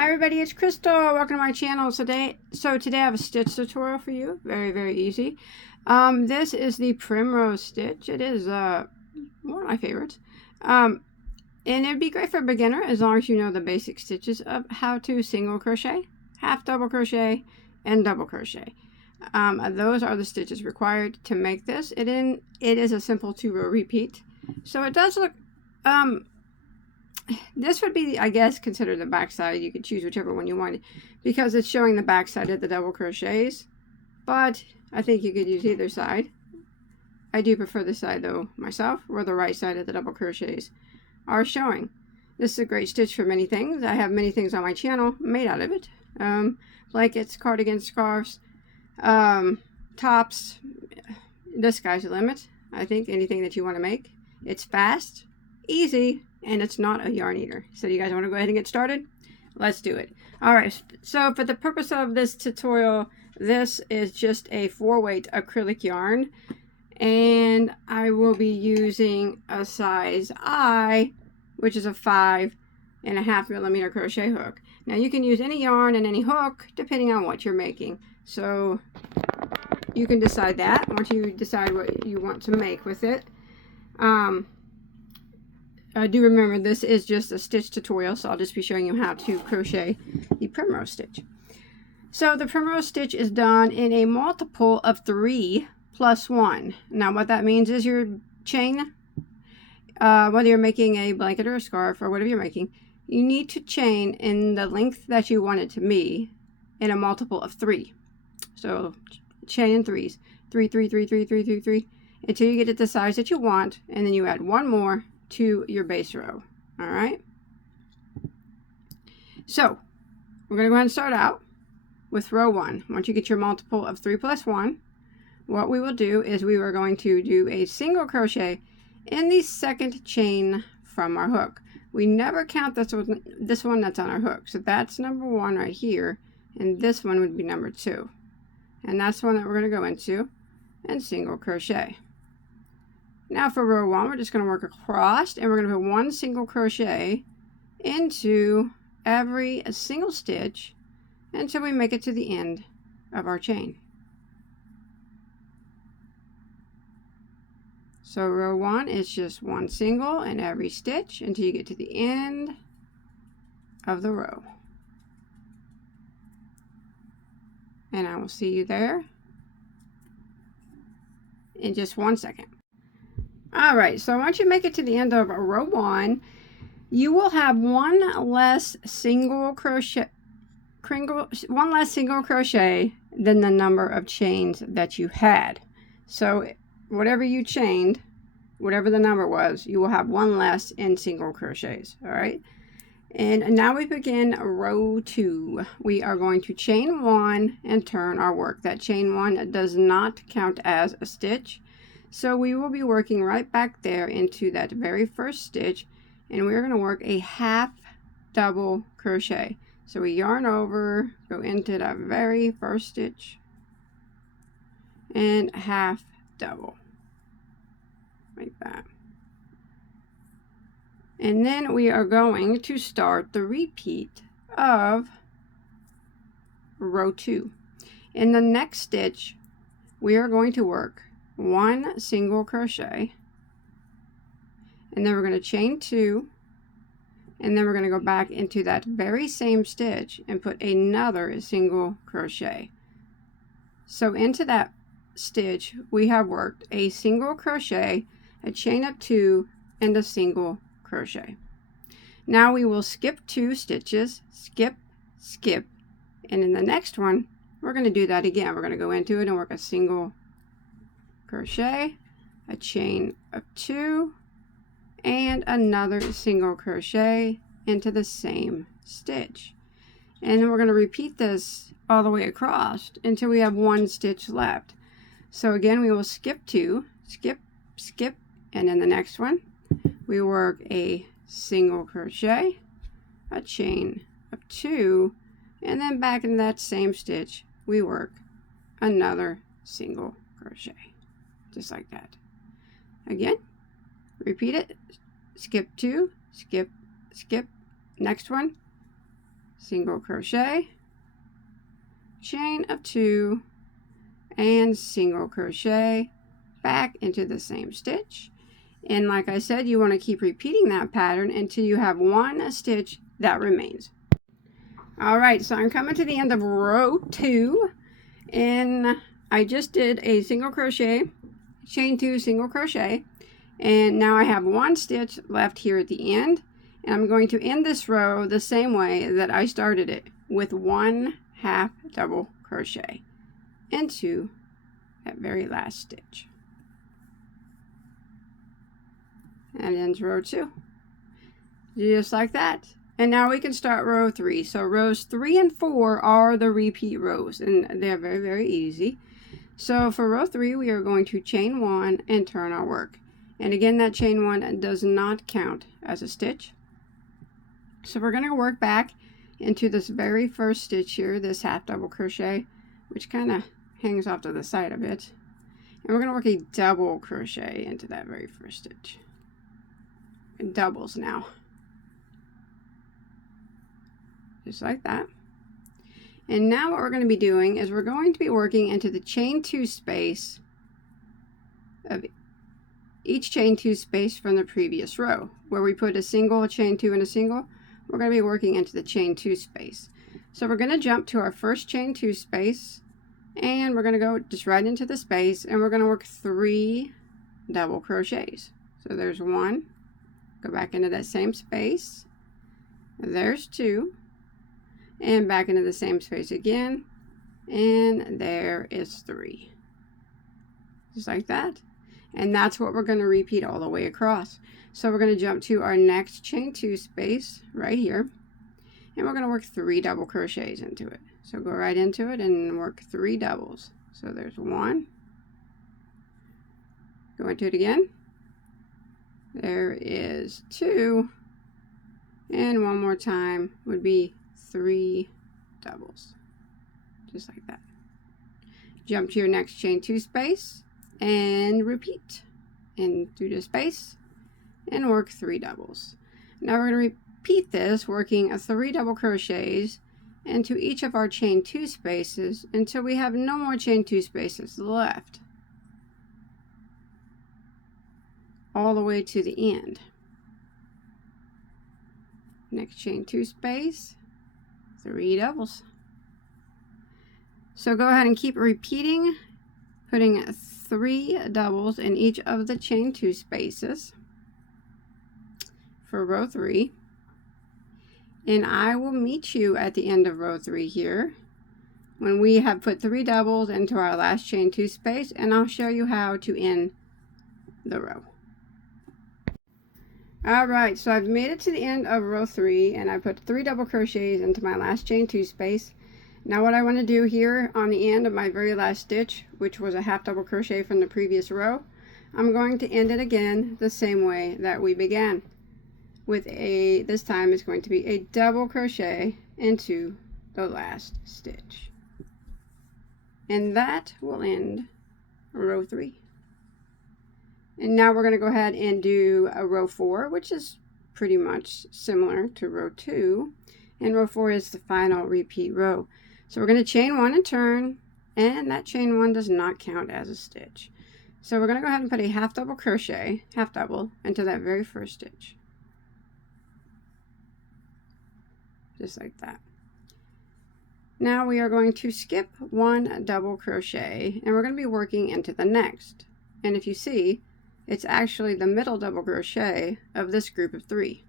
Hi everybody, it's Crystal. Welcome to my channel. Today I have a stitch tutorial for you. Very easy. This is the Primrose stitch. It is one of my favorites. And it'd be great for a beginner as long as you know the basic stitches of how to single crochet, half double crochet, and double crochet. Those are the stitches required to make this. It is a simple 2-row repeat. So it does look this would be, I guess, considered the back side. You could choose whichever one you want because it's showing the back side of the double crochets, but I think you could use either side. I do prefer the side though myself where the right side of the double crochets are showing. This is a great stitch for many things. I have many things on my channel made out of it. Blankets, cardigans, scarves, tops. The sky's the limit. I think anything that you want to make. It's fast, easy, and it's not a yarn eater. So you guys want to go ahead and get started? Let's do it. Alright, so for the purpose of this tutorial, this is just a 4-weight acrylic yarn, and I will be using a size I, which is a 5.5 millimeter crochet hook. Now you can use any yarn and any hook depending on what you're making, so you can decide that once you decide what you want to make with it. I do remember this is just a stitch tutorial, so I'll just be showing you how to crochet the Primrose stitch. So the Primrose stitch is done in a multiple of 3 plus 1. Now what that means is your chain, whether you're making a blanket or a scarf or whatever you're making, you need to chain in the length that you want it to be in a multiple of 3. So chain in threes, 3, 3, 3, 3, 3, 3, 3, until you get it the size that you want, and then you add one more to your base row. All right, so we're going to go ahead and start out with row 1. Once you get your multiple of 3 plus 1, what we will do is we are going to do a single crochet in the second chain from our hook. We never count this one that's on our hook, so that's number 1 right here, and this one would be number 2, and that's the one that we're going to go into and single crochet. Now for row 1, we're just going to work across, and we're going to put 1 single crochet into every single stitch until we make it to the end of our chain. So row 1 is just 1 single in every stitch until you get to the end of the row. And I will see you there in just 1 second. Alright, so once you make it to the end of row 1, you will have one less single crochet than the number of chains that you had. So whatever you chained, whatever the number was, you will have one less in single crochets. Alright, and now we begin row 2. We are going to chain 1 and turn our work. That chain 1 does not count as a stitch. So we will be working right back there into that very first stitch, and we're going to work a half double crochet. So we yarn over, go into that very first stitch, and half double, like that. And then we are going to start the repeat of row 2. In the next stitch, we are going to work 1 single crochet, and then we're going to chain 2, and then we're going to go back into that very same stitch and put another single crochet. So into that stitch we have worked a single crochet, a chain of 2, and a single crochet. Now we will skip 2 stitches, skip, skip, and in the next one we're going to do that again. We're going to go into it and work a single crochet, a chain of 2, and another single crochet into the same stitch, and then we're going to repeat this all the way across until we have 1 stitch left. So again, we will skip 2, skip, skip, and in the next one we work a single crochet, a chain of 2, and then back in that same stitch we work another single crochet. Just like that. Again, repeat it. Skip 2, skip, skip. Next one, single crochet, chain of 2, and single crochet back into the same stitch. And like I said, you want to keep repeating that pattern until you have 1 stitch that remains. Alright, so I'm coming to the end of row 2, and I just did a single crochet, chain 2, single crochet, and now I have 1 stitch left here at the end, and I'm going to end this row the same way that I started it, with 1 half double crochet into that very last stitch. And ends row 2, just like that. And now we can start row 3. So rows 3 and 4 are the repeat rows, and they're very, very easy. So for row 3, we are going to chain 1 and turn our work. And again, that chain 1 does not count as a stitch. So we're going to work back into this very first stitch here, this half double crochet, which kind of hangs off to the side a bit. And we're going to work a double crochet into that very first stitch. And doubles now. Just like that. And now what we're going to be doing is we're going to be working into the chain 2 space of each chain 2 space from the previous row. Where we put a single, a chain 2, and a single, we're going to be working into the chain 2 space. So we're going to jump to our first chain 2 space, and we're going to go just right into the space, and we're going to work 3 double crochets. So there's 1, go back into that same space, there's 2, and back into the same space again, and there is 3, just like that. And that's what we're going to repeat all the way across. So we're going to jump to our next chain 2 space right here, and we're going to work 3 double crochets into it. So go right into it and work 3 doubles. So there's 1, go into it again, there is 2, and one more time would be 3 doubles, just like that. Jump to your next chain 2 space and repeat into the space and work 3 doubles. Now we're going to repeat this, working 3 double crochets into each of our chain 2 spaces until we have no more chain 2 spaces left, all the way to the end. Next chain 2 space, 3 doubles. So go ahead and keep repeating, putting 3 doubles in each of the chain 2 spaces for row 3. And I will meet you at the end of row 3 here when we have put 3 doubles into our last chain 2 space, and I'll show you how to end the row. Alright, so I've made it to the end of row 3, and I put 3 double crochets into my last chain 2 space. Now what I want to do here on the end of my very last stitch, which was a half double crochet from the previous row, I'm going to end it again the same way that we began, with this time it's going to be a double crochet into the last stitch. And that will end row 3. And now we're going to go ahead and do a row 4, which is pretty much similar to row 2. And row 4 is the final repeat row. So we're going to chain 1 and turn, and that chain 1 does not count as a stitch. So we're going to go ahead and put a half double crochet, half double, into that very first stitch. Just like that. Now we are going to skip 1 double crochet, and we're going to be working into the next. And if you see, it's actually the middle double crochet of this group of 3.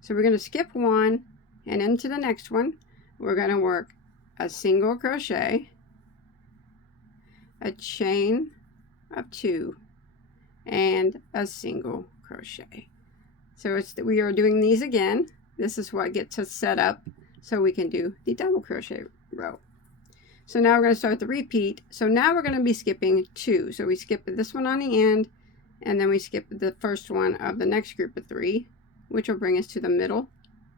So we're going to skip 1, and into the next one we're going to work a single crochet, a chain of 2, and a single crochet. So we are doing these again. This is what gets us set up so we can do the double crochet row. So now we're going to start the repeat. So now we're going to be skipping 2. So we skip this one on the end, and then we skip the first one of the next group of 3, which will bring us to the middle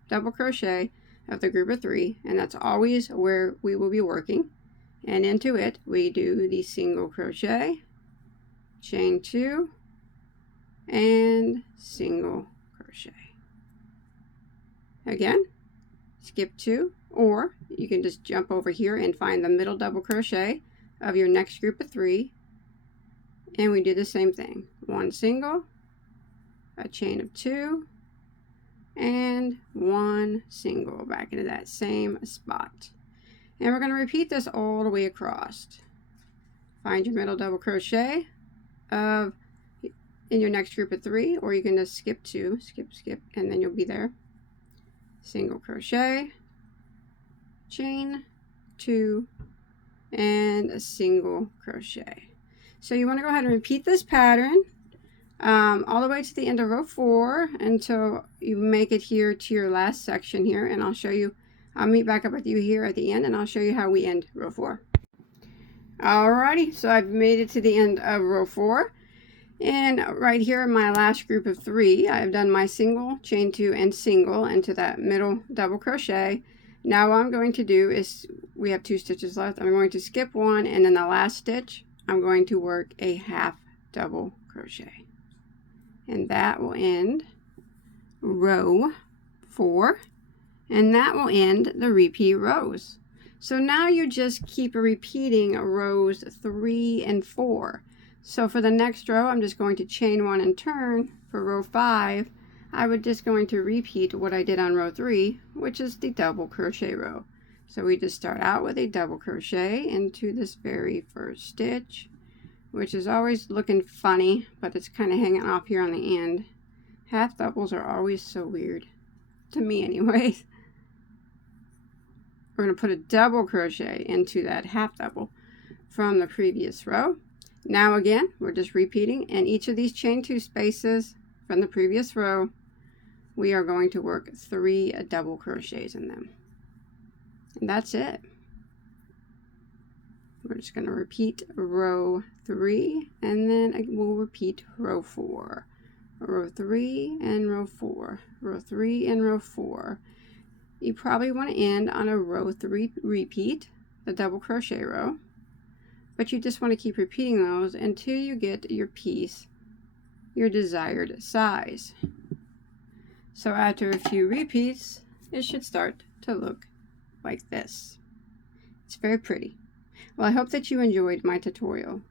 double crochet of the group of 3, and that's always where we will be working. And into it we do the single crochet, chain 2, and single crochet. Again, skip 2, or you can just jump over here and find the middle double crochet of your next group of 3, and we do the same thing. 1 single, a chain of 2, and 1 single back into that same spot. And we're going to repeat this all the way across. Find your middle double crochet of in your next group of 3, or you can just skip 2, skip, and then you'll be there. Single crochet, chain 2, and a single crochet. So you want to go ahead and repeat this pattern all the way to the end of row 4 until you make it here to your last section here, and I'll meet back up with you here at the end, and I'll show you how we end row 4. Alrighty, so I've made it to the end of row 4, and right here in my last group of 3, I've done my single, chain 2, and single into that middle double crochet. Now what I'm going to do is, we have 2 stitches left, I'm going to skip 1, and in the last stitch I'm going to work a half double crochet, and that will end row 4, and that will end the repeat rows. So now you just keep repeating rows 3 and 4. So for the next row, I'm just going to chain 1 and turn. For row 5, I would just going to repeat what I did on row 3, which is the double crochet row. So we just start out with a double crochet into this very first stitch, which is always looking funny, but it's kind of hanging off here on the end. Half doubles are always so weird, to me anyways. We're going to put a double crochet into that half double from the previous row. Now again, we're just repeating, and each of these chain 2 spaces from the previous row, we are going to work 3 double crochets in them. And that's it. We're just going to repeat row 3, and then we'll repeat row 4. Row 3 and row 4. Row 3 and row 4. You probably want to end on a row 3 repeat, the double crochet row, but you just want to keep repeating those until you get your piece your desired size. So after a few repeats, it should start to look like this. It's very pretty. Well, I hope that you enjoyed my tutorial.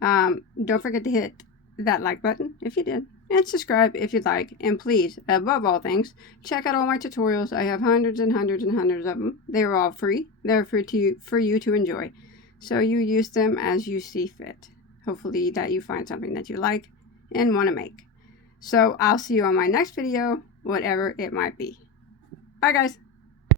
Don't forget to hit that like button if you did, and subscribe if you'd like, and please, above all things, check out all my tutorials. I have hundreds and hundreds and hundreds of them. They're all free. They're for you to enjoy, so you use them as you see fit. Hopefully that you find something that you like and want to make. So I'll see you on my next video, whatever it might be. Bye guys.